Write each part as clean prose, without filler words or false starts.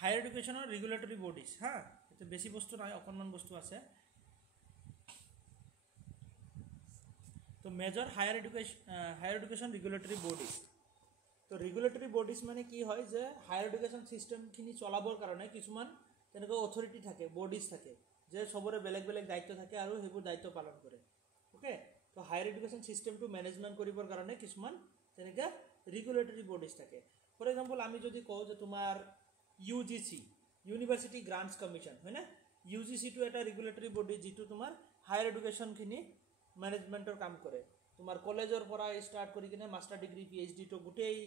Higher এডুকেশ্যনৰ regulatory bodies হা এইটো বেছি বস্তু নাই অকণমান বস্তু আছে তো major higher education regulatory bodies তো ৰেগুলেটৰী বডিজ মানে কি হয় যে হায়াৰ এডুকেশ্যন চিষ্টেমখিনি চলাবৰ কাৰণে কিছুমান তেনেকুৱা অথৰিটি থাকে বডিজ থাকে যে সবৰে বেলেগ বেলেগ দায়িত্ব থাকে আৰু সেইবোৰ দায়িত্ব পালন কৰে ওকে তো হায়াৰ এডুকেশ্যন চিষ্টেমটো মেনেজমেণ্ট কৰিবৰ কাৰণে কিছুমান তেনেকুৱা ৰেগুলেটৰী বডিজ থাকে ফৰ এক্সাম্পল আমি যদি কওঁ যে তোমাৰ UGC ইউনিভাৰ্চিটি গ্ৰাণ্টছ কমিশ্যন হয় না UGC টো এটা ৰেগুলেটৰী বডি যিটো তোমাৰ হায়াৰ এডুকেশ্যনখিনি মেনেজমেণ্টৰ কাম কৰে তোমাৰ কলেজৰ পৰা ষ্টাৰ্ট কৰি কিনে মাষ্টাৰ ডিগ্ৰী PhD তো গোটেই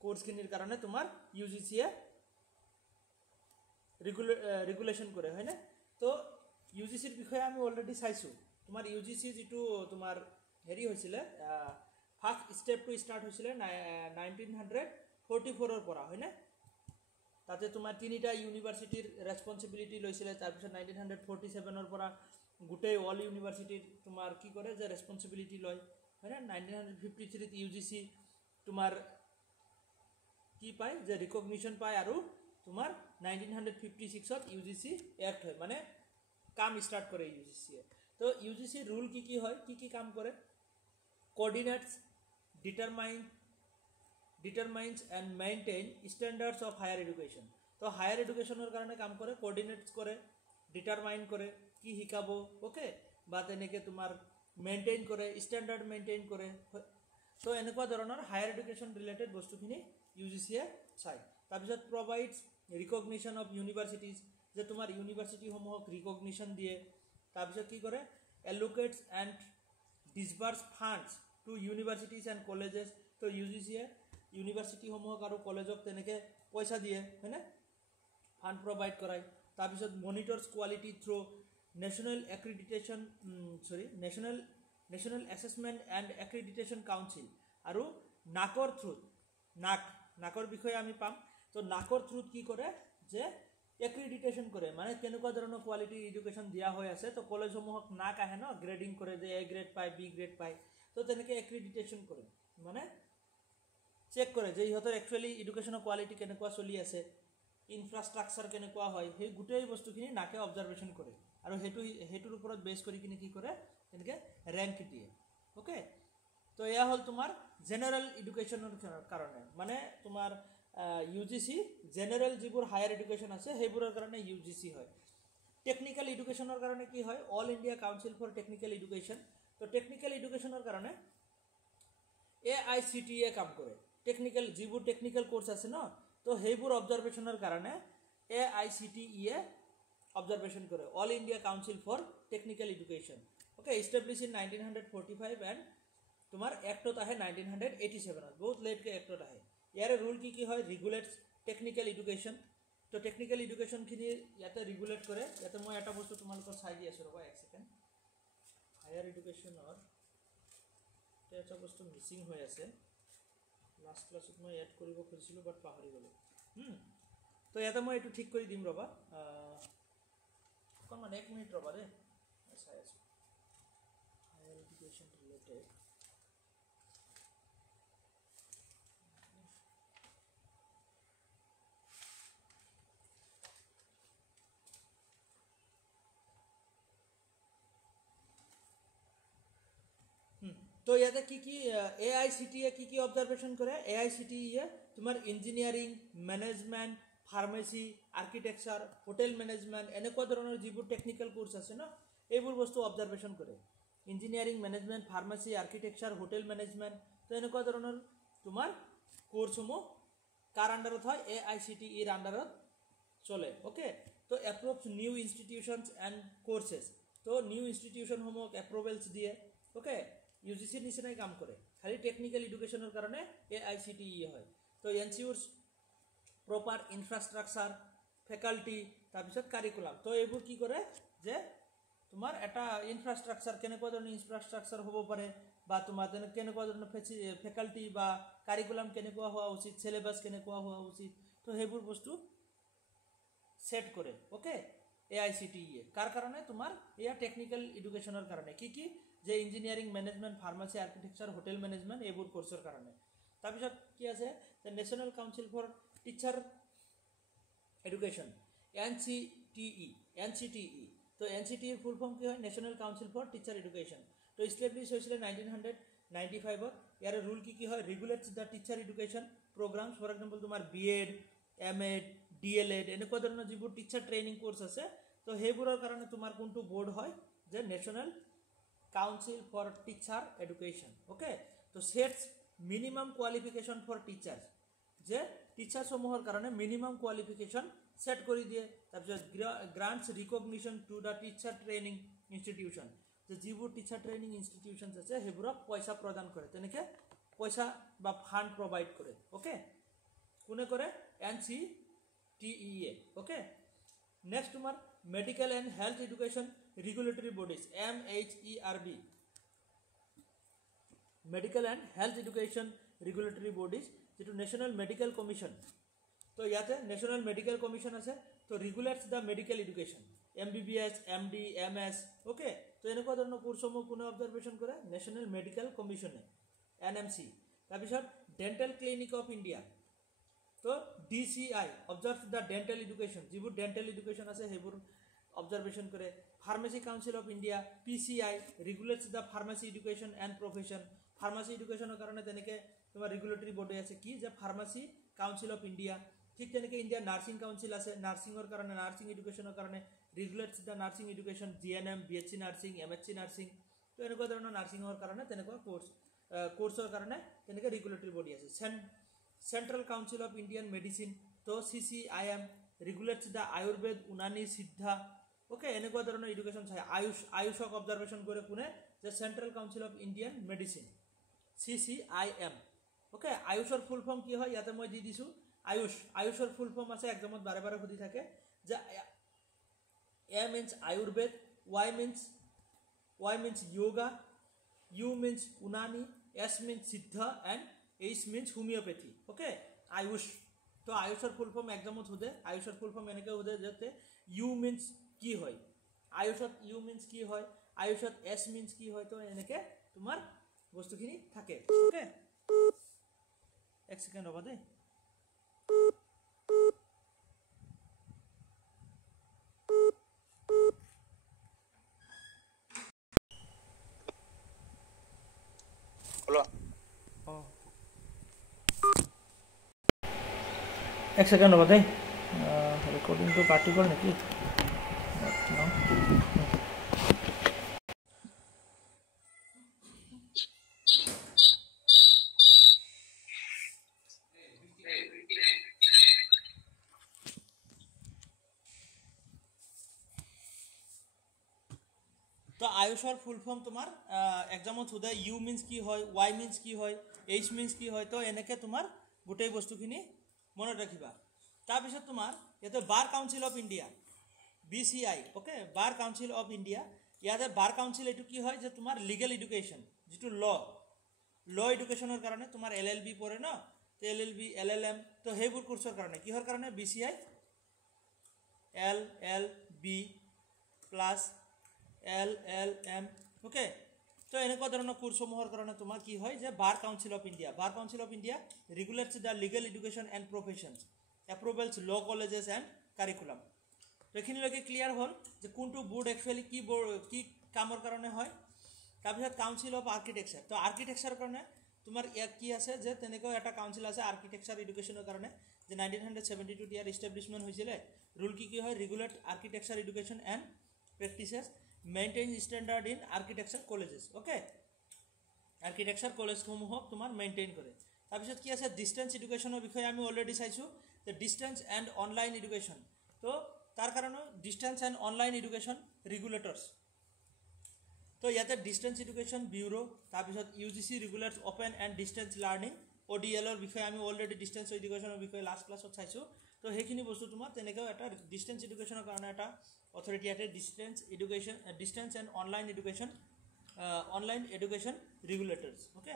কোৰ্সখিনিৰ কাৰণে তোমাৰ UGC এ ৰেগুলেশ্যন কৰে হয় না তো UGC ৰ বিষয়ে আমি অলৰেডি চাইছো তোমাৰ UGC যেটো তোমাৰ হেৰি হৈছিল ফাৰ্স্ট স্টেপ টু ষ্টাৰ্ট হৈছিল 1944 ৰ পৰা হয় না তাতে তোমাৰ তিনিটা ইউনিভাৰ্চিটিৰ ৰেসপন্সিবিলিটি লৈছিল তাৰ পিছত 1947 ৰ পৰা গোটেই অল ইউনিভাৰ্চিটিৰ তোমাৰ কি কৰে যে ৰেসপন্সিবিলিটি লয় হয় না 1953 ত UGC তোমাৰ কি পায় যে ৰিকগনিশ্যন পায় আৰু তোমাৰ 1956 ত UGC এক্ট হয় মানে কাম স্টার্ট করে UGC তো UGC রুল কি হয় কি কাম করে coordinates determines and maintain standards of higher education তো হায়ার এডুকেশনের কারণে কাম করে কোঅর্ডিনেটস করে ডিটারমাইন করে কি শিকাবো ওকে বা তেনেকে তোমার মেইনটেইন করে স্ট্যান্ডার্ড মেইনটেইন করে তো এনেকুৱা ধৰণৰ হায়াৰ এডুকেশ্যন ৰিলেটেড বস্তুখিনি UGC এ চাই তাৰপিছত প্ৰভাইডস ৰিকগনিশ্যন অফ ইউনিভাৰ্চিটিজ যে তোমাৰ ইউনিভাৰ্চিটি সমূহক ৰিকগনিশ্যন দিয়ে তাৰপিছত কি কৰে allocates and disburse funds to universities and colleges তো UGC এ ইউনিভাৰ্চিটি সমূহক আৰু কলেজক তেনেকে পইচা দিয়ে হয়নে ফান্ড প্ৰভাইড কৰায় তাৰপিছত monitors quality through national accreditation national assessment and accreditation council আৰু নাকৰ থ্ৰুত নাকৰ বিষয়ে আমি পাম তো নাকৰ থ্ৰুত কি কৰে যে এক্ৰিডিটেশন কৰে মানে কেনেকুৱা ধৰণৰ কোৱালিটি এডুকেশ্যন দিয়া হৈ আছে তো কলেজসমূহক নাক আহে ন গ্ৰেডিং কৰে যে A গ্ৰেড পায় B গ্ৰেড পায় তো তেনেকে এক্ৰিডিটেশন কৰে মানে চেক কৰে যে ইহঁতৰ একচুয়ালি এডুকেশ্যনৰ কোৱালিটি কেনেকুৱা চলি আছে ইনফ্ৰাষ্ট্ৰাকচাৰ কেনেকুৱা হয় সেই গোটেই বস্তুখিনি নাকে অবজাৰভেশ্যন কৰে আৰু হেতুৰ ওপৰত বেস কৰি কিনে কি কৰে তেনেকে ৰ্যাঙ্ক দিয়ে ওকে তো এয়া হল তোমাৰ জেনাৰেল এডুকেশ্যনৰ কাৰণে মানে তোমাৰ UGC জেনাৰেল যিবোৰ হায়াৰ এডুকেশ্যন আছে সেইবোৰৰ কাৰণে UGC হয় টেকনিক্যাল এডুকেশ্যনৰ কাৰণে কি হয় all India council for technical education তো টেকনিক্যাল এডুকেশ্যনৰ কাৰণে AICTE কাম কৰে টেকনিক্যাল যিবোৰ টেকনিক্যাল কোৰ্স আছে ন তো সেইবোৰ অবজাৰভেশনৰ কাৰণে AICTE অবজাৰভেশন কৰে all India council for technical education okay establish in 1945 and তোমার এক্টত আহে 1987 বহুত লেট কে এক্টত আহে ইয়াৰে ৰুল কি হয় ৰেগুলেটস টেকনিক্যাল এডুকেশন তো টেকনিক্যাল এডুকেশন খিনি ইয়াতে ৰেগুলেট কৰে ইয়াতে মই এটা বস্তু তোমালোকৰ চাই দি আছো ৰবা এক সেকেন্ড হায়াৰ এডুকেশনৰ এটা বস্তু মিসিং হৈ আছে লাস্ট ক্লাছত মই এড কৰিব খুজিছিলো বাট পাহৰি গলো তো ইয়াতে মই এটো ঠিক কৰি দিম ৰবা অকমান 1 মিনিট ৰবা দে চাই আছো হায়াৰ এডুকেশ্যন ৰিলেটেড তো ইয়াতে কি AICTE কি অবজাৰভেশন কৰে AICTE তোমাৰ engineering management pharmacy architecture hotel management এনেকুৱা ধৰণৰ যিবোৰ টেকনিক্যাল কোৰ্স আছে ন এইবোৰ বস্তু অবজাৰভেশন কৰে engineering management pharmacy architecture hotel management তো এনেকুৱা ধৰণৰ তোমাৰ কোৰ্সসমূহ কাৰ আন্ডাৰত হয় AICTE ৰ আন্ডাৰত চলে ওকে তো এপ্ৰুভস নিউ ইনষ্টিটিউশনস এন্ড কোৰ্সেস তো নিউ ইনষ্টিটিউশন সমূহক এপ্ৰুভেলস দিয়ে ওকে UGC নিচিনাই কাম কৰে খালি টেকনিক্যাল এডুকেশ্যনৰ কাৰণে AICTE হয় তো এনচিউৰস প্ৰপাৰ ইনফ্ৰাষ্ট্ৰাকচাৰ ফেকাল্টি তাৰপিছত কাৰিকুলাম তো এইবোৰ কি কৰে যে তোমাৰ এটা ইনফ্ৰাষ্ট্ৰাকচাৰ কেনেকুৱা ধৰণৰ ইনফ্ৰাষ্ট্ৰাকচাৰ হ'ব পাৰে বা তোমাৰ কেনেকুৱা ধৰণৰ ফেকাল্টি বা কাৰিকুলাম কেনেকুৱা হোৱা উচিত সিলেবাস কেনেকুৱা হোৱা উচিত তো সেইবোৰ বস্তু সেট কৰে ওকে AICTE কাৰ কাৰণে তোমাৰ এয়া টেকনিক্যাল এডুকেশ্যনৰ কাৰণে কি যে engineering management pharmacy architecture hotel management এইবোৰ কোৰ্সৰ কাৰণে তাৰপিছত কি আছে যে national council for teacher education NCTE তো NCTE ফুল ফর্ম কি হয় national council for teacher education তো ইস্টাবলিশ হৈছিল 1995 ইয়াৰ ৰুল কি হয় regulates the teacher education programmes for example তোমাৰ BEd MAd DLEd এনেকুৱা ধৰণৰ যিবোৰ টিচাৰ ট্ৰেইনিং কোৰ্স আছে তো সেইবোৰৰ কাৰণে তোমাৰ কোনটো বোর্ড হয় যে national council for teacher education okay তো sets minimum qualification for teachers যে টিচার সমূহৰ কাৰণে মিনিমাম কোয়ালিফিকেশন সেট কৰি দিয়ে তাৰপিছত grants recognition to the teacher training institution যে যিবোৰ টিচাৰ ট্ৰেইনিং ইনষ্টিটিউশনছ আছে সেইবোৰক পইচা প্ৰদান কৰে তেনেকৈ পইচা বা ফান্ড প্ৰভাইড কৰে ওকে কোনে কৰে NCTE ওকে নেক্সট তোমাৰ medical and health education regulatory bodies MHERB medical and health education regulatory bodies যেটো ন্যাশনাল মেডিকেল কমিশন তো ইয়াতে ন্যাশনাল মেডিকেল কমিশন আছে তো regulates the medical education MBBS MD MS okay তো এনেকুৱা ধৰণৰ কোৰ্সসমূহ কোনে অবজাৰভেশন কৰে ন্যাশনাল মেডিকেল কমিশনে NMC তাৰপিছত ডেন্টাল ক্লিনিক অফ ইণ্ডিয়া তো DCI অবজাৰ্ভস দ্য ডেন্টাল এডুকেশন যিবোৰ ডেন্টাল এডুকেশন আছে সেইবোৰ অবজারভেশন করে pharmacy council of India PCI regulates the pharmacy education and profession pharmacy এডুকেশনের কারণে তেনেকে তোমার রেগুলেটরি বডি আছে কি যে ফার্মেসি কাউন্সিল অফ ইন্ডিয়া ঠিক তেনেকে ইন্ডিয়া নার্সিং কাউন্সিল আছে নার্সিংর কারণে নার্সিং এডুকেশনের কারণে regulates the nursing education GNM BSc nursing MSc nursing তো এনেকুৱা ধৰণৰ নাৰ্সিংৰ কাৰণে তেনেকুৱা কোৰ্সৰ কারণে তেনেকে রেগুলেটরি বডি আছে central council of Indian medicine তো CCIM regulates the Ayurveda Unani Siddha okay এনেকুৱা ধৰণৰ এডুকেশন চাই আয়ুষক অবজাৰভেশন কৰে কোনে যে central council of Indian medicine CCIM okay আয়ুষৰ ফুল ফৰ্ম কি হয় ইয়াতে মই দি দিছো আয়ুষৰ ফুল ফৰ্ম আছে একদমত বাৰে বাৰে সুধি থাকে যে A means Ayurved, Y means yoga, U means Unani, S means Siddha and H means homeopathy. Okay, Ayush. তো আয়ুষৰ ফুল ফৰ্ম একদমত সুধে আয়ুষৰ ফুল ফর্ম এনেকে সুধে যাতে U means কি হয় আয়ুষত U means কি হয় আয়ুষত S means কি হয় তো এনেকে তোমাৰ বস্তুখিনি থাকে ওকে এক সেকেন্ড হ'ব দে এক সেকেন্ড হ'ব দে রেকর্ডিংটো কাটি গ'ল নেকি তো আয়ুষৰ ফুল ফৰ্ম তোমাৰ এক্সামত সুধে U means কি হয় Y means কি হয় H means কি হয় তো এনেকে তোমাৰ গোটেই বস্তুখিনি মনত ৰাখিবা তাৰপিছত তোমাৰ ইয়াতে বাৰ council of India BCI okay bar council of India ইয়াতে বাৰ কাউন্সিল এটো কি হয় যে তোমাৰ লিগেল এডুকেশন যেটো ল এডুকেশনৰ কাৰণে তোমাৰ LLB পৰে ন তো LLB LLM তো হেবোৰ কোৰ্সৰ কাৰণে কিহৰ কাৰণে BCI LLB plus LLM okay তো এনেকুৱা ধৰণৰ কোৰ্সসমূহৰ কাৰণে তোমাৰ কি হয় যে bar council of India regulates the legal education and professions approvals law colleges and curriculum তো এখিনিলৈকে ক্লিয়াৰ হ'ল যে কোনটো বোৰ্ড একচুয়ালি কি কামৰ কাৰণে হয় তাৰপিছত কাউন্সিল অফ আৰ্কিটেকচাৰ তো আৰ্কিটেকচাৰৰ কাৰণে তোমাৰ ইয়াত কি আছে যে তেনেকৈ এটা কাউন্সিল আছে আৰ্কিটেকচাৰ এডুকেশনৰ কাৰণে যে 1972 ইয়াৰ এস্টাব্লিশমেন্ট হৈছিল ৰুল কি হয় regulate architecture education and practices maintain standard in architecture colleges okay architecture কলেজসমূহক তোমাৰ মেইনটেইন কৰে তাৰপিছত কি আছে ডিস্টেন্স এডুকেশনৰ বিষয়ে আমি অলৰেডি চাইছো যে ডিস্টেন্স এন্ড অনলাইন এডুকেশন তো তাৰ কাৰণে distance and online education regulators তো ইয়াতে ডিস্টেন্স এডুকেশন ব্যুৰো তাৰপিছত UGC regulates open and distance learning ODL ৰ বিষয়ে আমি অলৰেডি ডিস্টেন্স এডুকেশনৰ বিষয়ে লাস্ট ক্লাছত চাইছো তো হেখিনি বস্তু তোমাৰ তেনেকৈ এটা ডিস্টেন্স এডুকেশনৰ কাৰণে এটা অথৰিটি আছে distance and online education regulators okay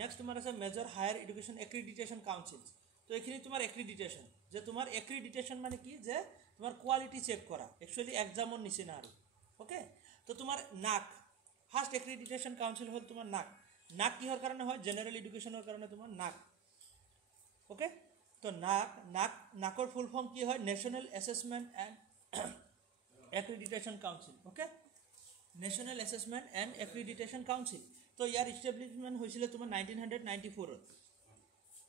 next তোমাৰ আছে major higher education accreditation councils তো এখিনি তোমাৰ এক্ৰিডিটেশন যে তোমাৰ এক্ৰিডিটেশন মানে কি যে তোমাৰ কোয়ালিটি চেক কৰা একচুয়ালি এক্সামৰ নিচিনা আৰু ওকে তো তোমাৰ নাক ফাৰ্স্ট এক্ৰিডিটেশন কাউন্সিল হল তোমাৰ নাক কিহৰ কাৰণে হয় জেনাৰেল এডুকেশনৰ কাৰণে তোমাৰ নাক ওকে তো নাকৰ ফুল ফৰ্ম কি হয়? National assessment and accreditation council. Okay, national assessment and accreditation council. তো ইয়াৰ ইষ্টাব্লিছমেণ্ট হৈছিলে তোমাৰ 1994ত।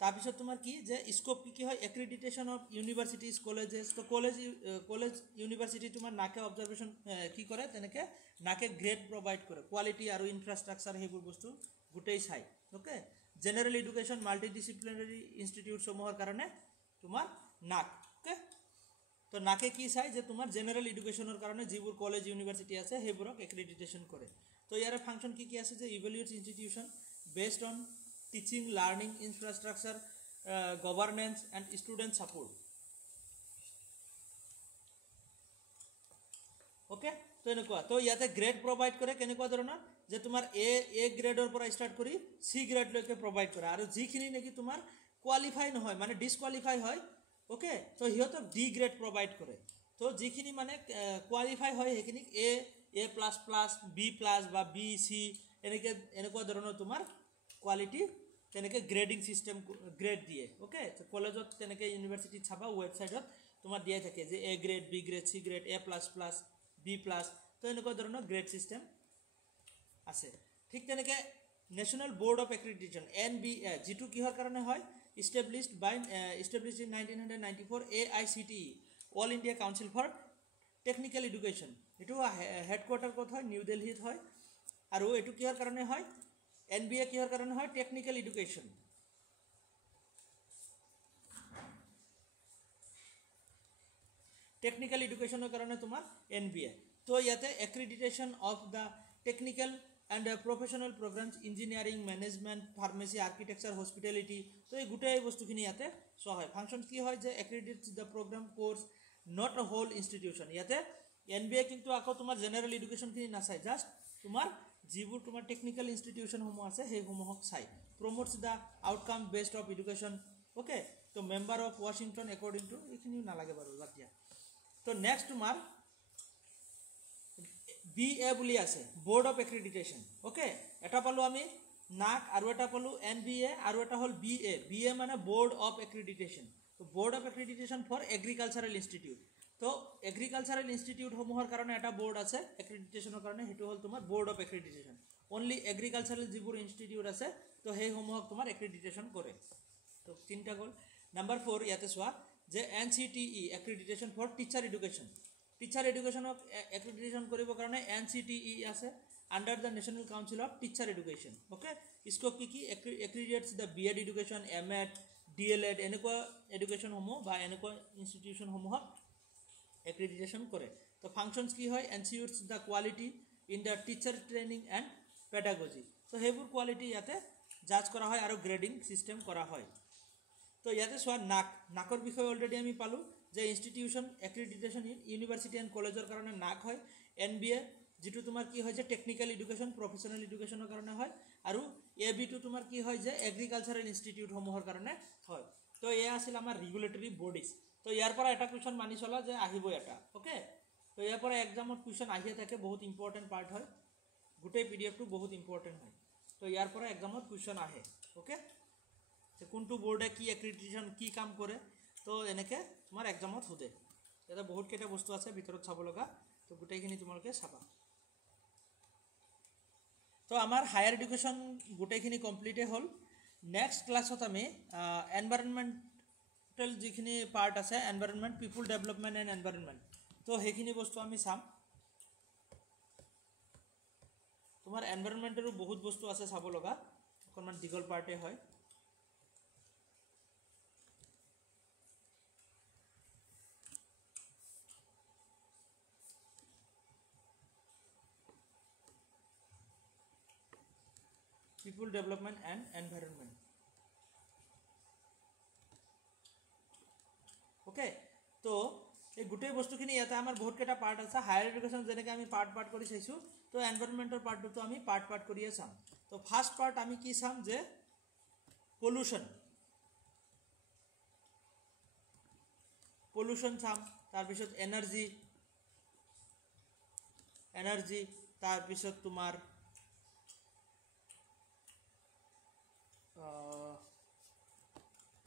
তাৰপিছত তোমাৰ কি যে স্কোপ কি হয়? Accreditation of universities, colleges. তো কলেজ ইউনিভাৰ্চিটি তোমাৰ নাকে অবজাৰভেশ্যন কি কৰে? তেনেকৈ নাকে গ্ৰেড প্ৰভাইড কৰে, কোৱালিটি আৰু ইনফ্ৰাষ্ট্ৰাকচাৰ সেইবোৰ বস্তু গোটেই চাই। Okay, general education multi disciplinary ইনষ্টিটিউটসমূহৰ কাৰণে তোমাৰ নাক। অ'কে, তো নাকে কি চাই যে তোমাৰ জেনেৰেল এডুকেশ্যনৰ কাৰণে যিবোৰ কলেজ ইউনিভাৰ্চিটি আছে সেইবোৰক এক্ৰিডিটেশ্যন কৰে। তো ইয়াৰ ফাংচন কি আছে? যে evaluates institution based on teaching, learning, infrastructure, governance and student support. Okay, তো এনেকুৱা। তো ইয়াতে গ্ৰেড প্ৰভাইড কৰে কেনেকুৱা ধৰণৰ? যে তোমাৰ এ গ্ৰেডৰ পৰা ষ্টাৰ্ট কৰি চি গ্ৰেডলৈকে প্ৰভাইড কৰে। আৰু যিখিনি নেকি তোমাৰ কোৱালিফাই নহয়, মানে ডিছকুৱালিফাই হয়, অ'কে, তো সিহঁতক ডি গ্ৰেড প্ৰভাইড কৰে। তো যিখিনি মানে কোৱালিফাই হয় সেইখিনিক A++, B+ বা B, C এনেকুৱা ধৰণৰ তোমাৰ কোৱালিটি তেনেকৈ গ্ৰেডিং ছিষ্টেম গ্ৰেড দিয়ে। অ'কে, কলেজত তেনেকৈ ইউনিভাৰ্চিটিত চাবা ৱেবছাইটত তোমাৰ দিয়াই থাকে যে A grade, B grade, C grade, A++, B+। তো এনেকুৱা ধৰণৰ গ্ৰেড ছিষ্টেম আছে। ঠিক তেনেকৈ national board of accreditation NBA, যিটো কিহৰ কাৰণে হয়? Established in 1994, AICTE, all India council for technical education. এইটো হেডকোৱাৰ্টাৰ ক'ত হয়? নিউ দিল্লীত হয়। আৰু এইটো কিহৰ কাৰণে হয়? NBA কিহৰ কাৰণে হয়? Technical education. টেকনিকেল এডুকেশ্যনৰ কাৰণে তোমাৰ NBA। তো ইয়াতে accreditation of the technical and professional প্ৰগ্ৰামছ, engineering, management, pharmacy, architecture, hospitality. তো এই গোটেই বস্তুখিনি ইয়াতে চোৱা হয়। ফাংচন কি হয়? যে accredits the program course, not a whole institution. ইয়াতে NBA কিন্তু আকৌ তোমাৰ জেনেৰেল এডুকেশ্যনখিনি নাচায়, জাষ্ট তোমাৰ যিবোৰ তোমাৰ টেকনিকেল ইনষ্টিটিউশ্যনসমূহ আছে সেইসমূহক চাই। Promotes the outcome based of education. Okay, তো member of Washington according to, এইখিনিও নালাগে বাৰু, বাদ দিয়া। তো নেক্সট তোমাৰ BA বুলি আছে, ব'ৰ্ড অফ এক্ৰিডিটেশ্যন। অ'কে, এটা পালোঁ আমি নাক, আৰু এটা পালোঁ NBA, আৰু এটা হ'ল BA মানে ব'ৰ্ড অফ এক্ৰিডিটেশ্যন। তো board of accreditation for agricultural institute. তো এগ্ৰিকালচাৰেল ইনষ্টিটিউটসমূহৰ কাৰণে এটা ব'ৰ্ড আছে এক্ৰিডিটেশ্যনৰ কাৰণে, সেইটো হ'ল তোমাৰ board of accreditation. Only agricultural যিবোৰ ইনষ্টিটিউট আছে তো সেইসমূহক তোমাৰ এক্ৰিডিটেশ্যন কৰে। তো 3টা গ'ল। নম্বৰ 4 ইয়াতে চোৱা যে NCTE, accreditation for teacher education. Teacher এডুকেশ্যনক এক্ৰিডিটেশ্যন কৰিবৰ কাৰণে NCTE আছে, under the national council of teacher education. Okay, scope কি accredits the BEd education, MAd, DLEd এনেকুৱা এডুকেশ্যনসমূহ বা এনেকুৱা ইনষ্টিটিউশ্যনসমূহক এক্ৰিডিটেশ্যন কৰে। তো ফাংচনছ কি হয়? Ensures the quality in the teacher training and pedagogy. তো সেইবোৰ কোৱালিটি ইয়াতে জাজ কৰা হয় আৰু গ্ৰেডিং ছিষ্টেম কৰা হয়। তো ইয়াতে চোৱা নাকৰ বিষয়ে অলৰেডি আমি পালোঁ যে ইনষ্টিটিউশ্যন এক্ৰিডিটেশ্যন ইউনিভাৰ্চিটি এণ্ড কলেজৰ কাৰণে নাক হয়। NBA যিটো তোমাৰ কি হয়? যে টেকনিকেল এডুকেশ্যন, প্ৰফেশ্যনেল এডুকেশ্যনৰ কাৰণে হয়। আৰু AB তোমাৰ কি হয়? যে এগ্ৰিকালচাৰেল ইনষ্টিটিউটসমূহৰ কাৰণে হয়। তো এয়া আছিল আমাৰ ৰেগুলেটৰী বডিজ। তো ইয়াৰ পৰা এটা কুৱেশ্যন মানি চলা যে আহিবই এটা। অ'কে, তো ইয়াৰ পৰা এক্সামত কুৱেশ্যন আহিয়ে থাকে, বহুত ইম্পৰ্টেণ্ট পাৰ্ট হয়, গোটেই PDFটো বহুত ইম্পৰ্টেণ্ট হয়। তো ইয়াৰ পৰা এক্সামত কুৱেশ্যন আহে। অ'কে, কোনটো বৰ্ডে কি এক্ৰিডিটেশ্যন কি কাম কৰে, তো এনেকৈ তোমাৰ এক্সামত সোধে। ইয়াতে বহুতকেইটা বস্তু আছে ভিতৰত চাব লগা, তো গোটেইখিনি তোমালোকে চাবা। তো আমাৰ হায়াৰ এডুকেশ্যন গোটেইখিনি কমপ্লিটেই হ'ল। নেক্সট ক্লাছত আমি এনভাইৰনমেণ্টেল যিখিনি পাৰ্ট আছে, environment, people development and environment, তো সেইখিনি বস্তু আমি চাম। তোমাৰ এনভাইৰনমেণ্টৰো বহুত বস্তু আছে চাব লগা, অকণমান দীঘল পাৰ্টেই হয়। পিপুল ডেভেলপমেণ্ট এণ্ড এনভাইৰনমেণ্ট। অ'কে, তো এই গোটেই বস্তুখিনি ইয়াতে আমাৰ বহুতকেইটা পাৰ্ট আছে। হায়াৰ এডুকেশ্যন যেনেকৈ আমি পাৰ্ট কৰি চাইছোঁ, তো এনভাইৰনমেণ্টৰ পাৰ্টটো আমি পাৰ্ট কৰিয়ে চাম। তো ফাৰ্ষ্ট পাৰ্ট আমি কি চাম? যে পলিউশ্যন চাম, তাৰপিছত এনাৰ্জি, তাৰপিছত তোমাৰ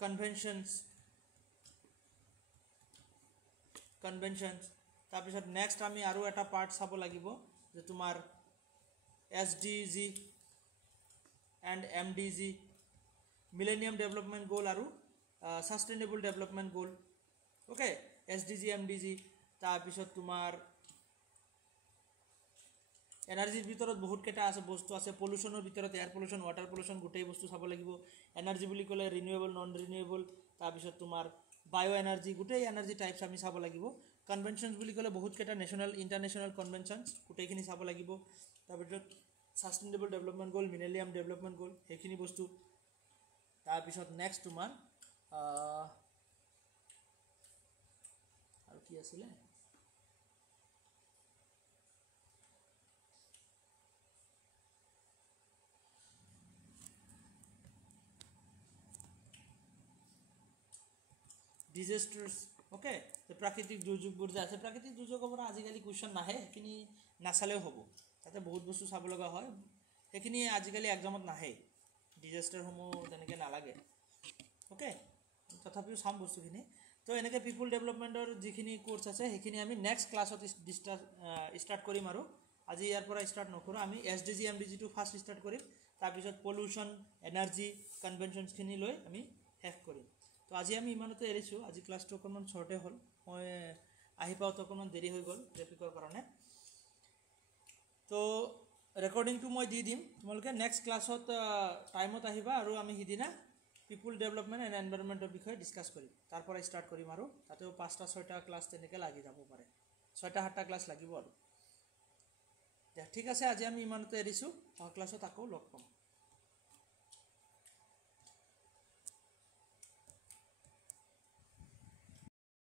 কনভেনশ্যনছ, কনভেনশ্যনছ তাৰপিছত নেক্সট আমি আৰু এটা পাৰ্ট চাব লাগিব যে তোমাৰ SDG and MDG millennium development গ'ল আৰু ছাষ্টেইনেবল ডেভেলপমেণ্ট গ'ল অ'কে SDG MDG তাৰপিছত তোমাৰ এনাৰ্জিৰ ভিতৰত বহুত কেইটা আছে বস্তু আছে পলিউশ্যনৰ ভিতৰত এয়াৰ পলিউশ্যন ৱাটাৰ পলিউশ্যন গোটেই বস্তু চাব লাগিব এনাৰ্জি বুলি ক'লে ৰিনিউৱেবল নন ৰিনিউৱেবল তাৰপিছত তোমাৰ বায়' এনাৰ্জি গোটেই এনাৰ্জি টাইপছ আমি চাব লাগিব কনভেনশ্যনছ বুলি ক'লে বহুত কেইটা নেশ্যনেল ইণ্টাৰনেশ্যনেল কনভেনশ্যনছ গোটেইখিনি চাব লাগিব তাৰপিছত ছাষ্টেইনেবল ডেভেলপমেণ্ট গ'ল মিলেনিয়াম ডেভেলপমেণ্ট গ'ল সেইখিনি বস্তু তাৰপিছত নেক্সট তোমাৰ আৰু কি আছিলে ডিজাষ্টাৰ্ছ অ'কে প্ৰাকৃতিক দুৰ্যোগবোৰ যে আছে প্ৰাকৃতিক দুৰ্যোগৰ পৰা আজিকালি কুৱেশ্যন নাহে সেইখিনি নাচালেও হ'ব তাতে বহুত বস্তু চাব লগা হয় সেইখিনি আজিকালি এক্সামত নাহে ডিজাষ্টাৰসমূহ তেনেকৈ নালাগে অ'কে তথাপিও চাম বস্তুখিনি তো এনেকৈ পিপুল ডেভেলপমেণ্টৰ যিখিনি কোৰ্চ আছে সেইখিনি আমি নেক্সট ক্লাছত ষ্টাৰ্ট কৰিম আৰু আজি ইয়াৰ পৰা ষ্টাৰ্ট নকৰোঁ আমি SDG MDGটো ফাৰ্ষ্ট ষ্টাৰ্ট কৰিম তাৰপিছত পলিউশ্যন এনাৰ্জি কনভেনশ্যনছখিনি লৈ আমি শেষ কৰিম তো আজি আমি ইমানতে এৰিছোঁ আজি ক্লাছটো অকণমান শ্বৰ্টে হ'ল মই আহি পাওঁতে অকণমান দেৰি হৈ গ'ল ট্ৰেফিকৰ কাৰণে তো ৰেকৰ্ডিংটো মই দি দিম তোমালোকে নেক্সট ক্লাছত টাইমত আহিবা আৰু আমি সিদিনা পিপুল ডেভেলপমেণ্ট এণ্ড এনভাইৰনমেণ্টৰ বিষয়ে ডিছকাছ কৰিম তাৰ পৰা ষ্টাৰ্ট কৰিম আৰু তাতেও 5টা 6টা ক্লাছ তেনেকৈ লাগি যাব পাৰে 6টা 7টা ক্লাছ লাগিব আৰু ঠিক আছে আজি আমি ইমানতে এৰিছোঁ ক্লাছত আকৌ লগ পাম